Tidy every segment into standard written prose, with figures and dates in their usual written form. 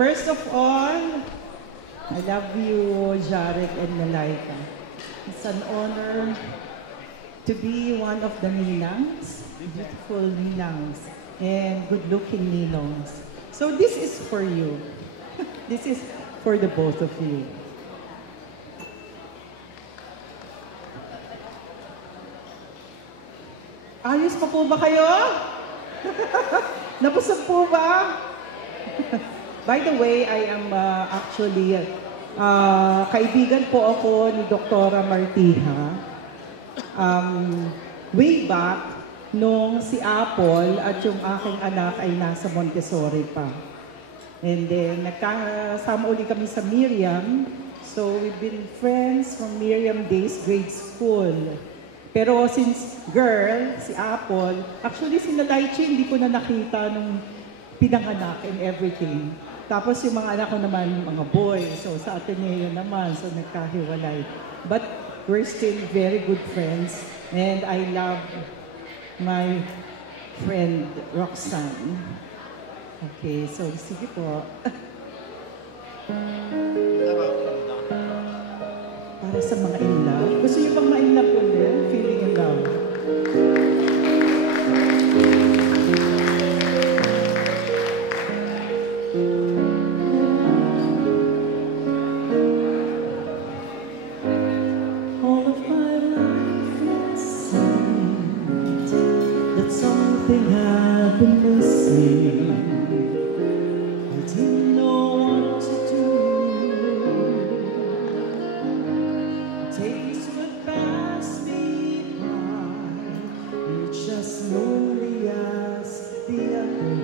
First of all, I love you, Jarek and Malaika. It's an honor to be one of the ninangs, beautiful ninangs, and good-looking ninongs. So this is for you. This is for the both of you. Ayos pa po ba kayo? Napusog po ba? By the way, I am actually, kaibigan po ako ni Dr. Martiha. Way back, nung si Apple at yung aking anak ay nasa Montessori pa. And then, nagkasama uli kami sa Miriam. So, we've been friends from Miriam days, grade school. Pero since girl, si Apple, actually si Nalaichi hindi ko na nakita nung pinanganak and everything. Tapos yung mga anak ko naman, mga boys. So sa Ateneo naman, so nagkahiwalay. But we're still very good friends. And I love my friend Roxanne. Okay, so sige po. Para sa mga in love. Gusto niyo bang ma-in love ulit? Feeling in love. All of my life it seemed that something had been missing. I didn't know what to do. Days would pass me by, you're just lonely as the other,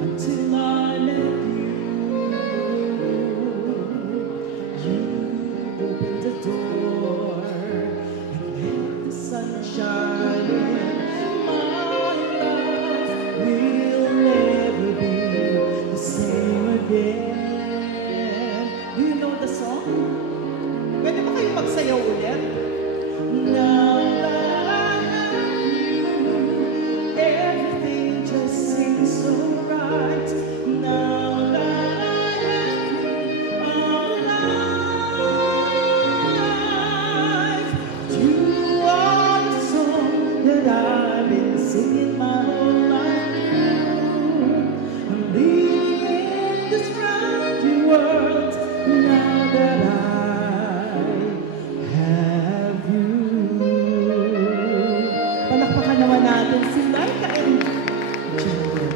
until I met you. You opened the door and let the sun shine in. My life will never be the same again. Do you know the song? Pwede ba kayo magsayaw ulit? Now that I have you, everything just seems so right. Now that I have you, all life. You are the song that I've been singing my whole life through. I'm living in this brand new world now that I have you. Palakpakan naman natin si Laika and Jared.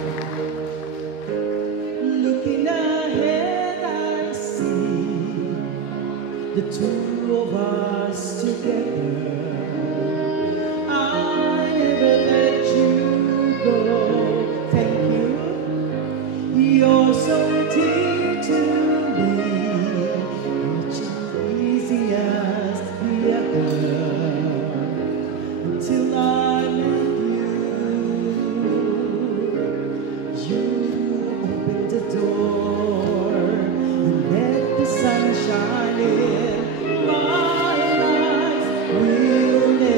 Looking ahead, I see the two of us together. I never let you go. Thank you. You're so dear to me, just easy as the other. Until I met you, you opened the door and let the sun shine in. My life will never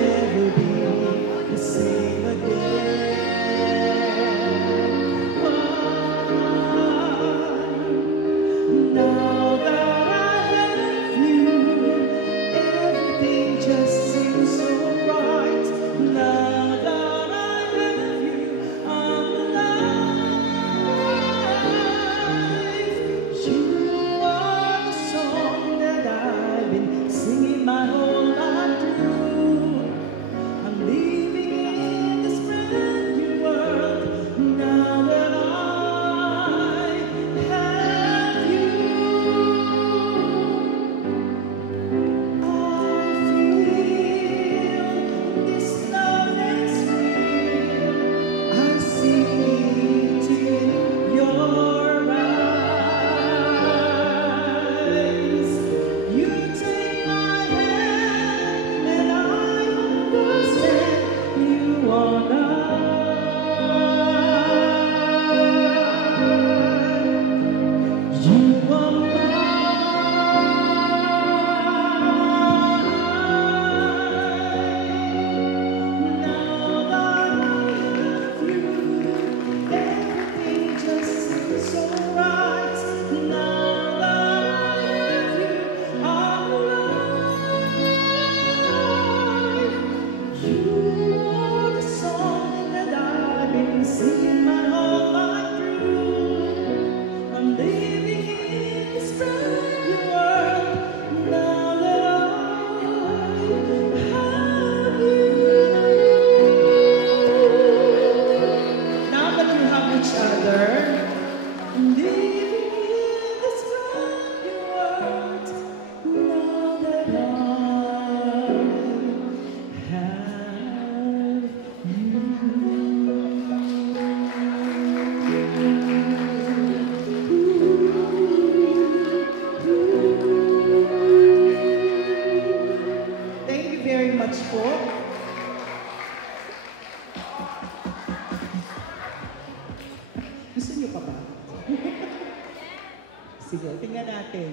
Sige, tingnan natin.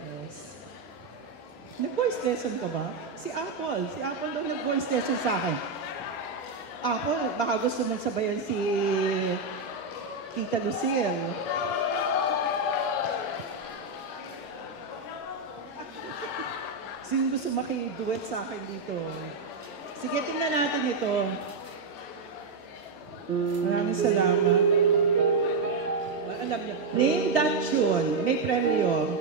Yes. Nag-voice lesson ka ba? Si Apple daw nag-voice lesson sa akin. Apple, baka gusto mong sabayan si Tita Lucille. Sino gusto makiduet sa akin dito? Sige, tingnan natin ito. Maraming salamat. Alam niyo, name that tune. May premyo.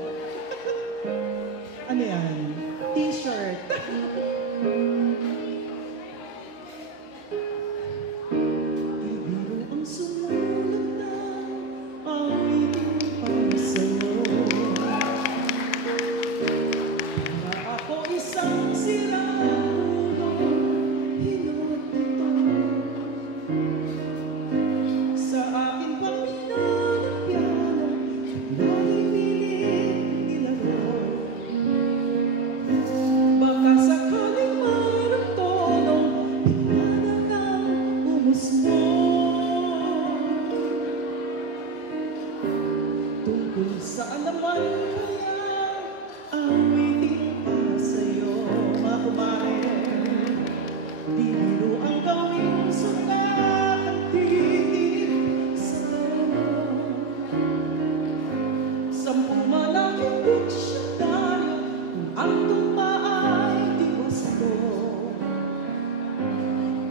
Ano yan? T-shirt. Ibiro ang sumulat na awitin para sa'yo. Para ako isang sirang ulo, hinuot nito. Sa aking pamina ng piano, nalipiling ilaro. Baka sakaling mayroong tonong pinanang ng umusmo. Tungkol saan naman kaya awitin para sa'yo, mga kumare. Di biro ang gawing sukat ang titig sa'yo. Sampu malaking diksyonaryo kung ang tugma ay di wasto.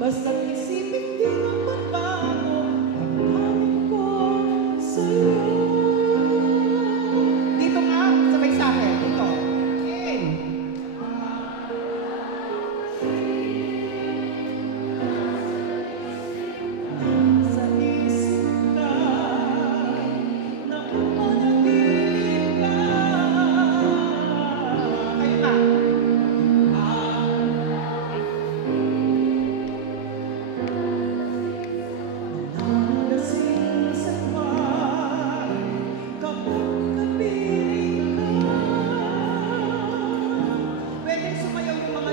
Basta't isipin di magbabago ang amin ko sa'yo. Dito nga, sabay sa akin. Dito. Okay. Sa isip ka na umanatili ka. Kayo na. Nanalasing sa buwan kapag kapiling ka. Pwedeng sumayaw yung mga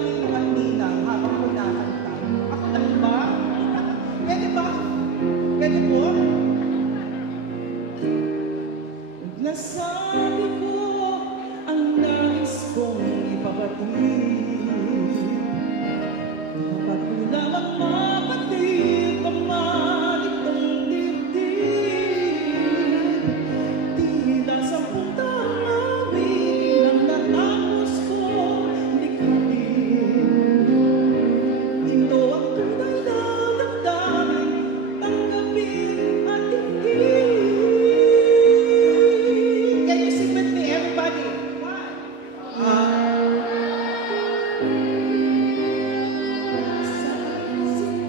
ninang habang kumakanta. Ako lang ba? Pwede ba? Pwede po? Nasabi ko ang nais kong ipabatid. Dapat ko lamang mapatid ang malitong dibdib. Tila sa puntang awit ang natapos kong likhain. Ito ang tunay na damdamin, tanggapin at tingin. Can you sing with me, everybody? Sa isip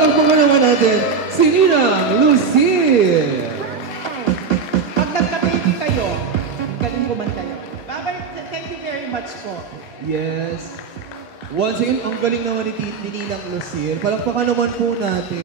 palakpakan naman natin si Ninang Lucille. Pag nagka-baby kayo, galing kumanta yun. Bye-bye. Thank you very much po. Yes. Once again, ang galing naman ni Ninang Lucille. Palakpakan naman po natin.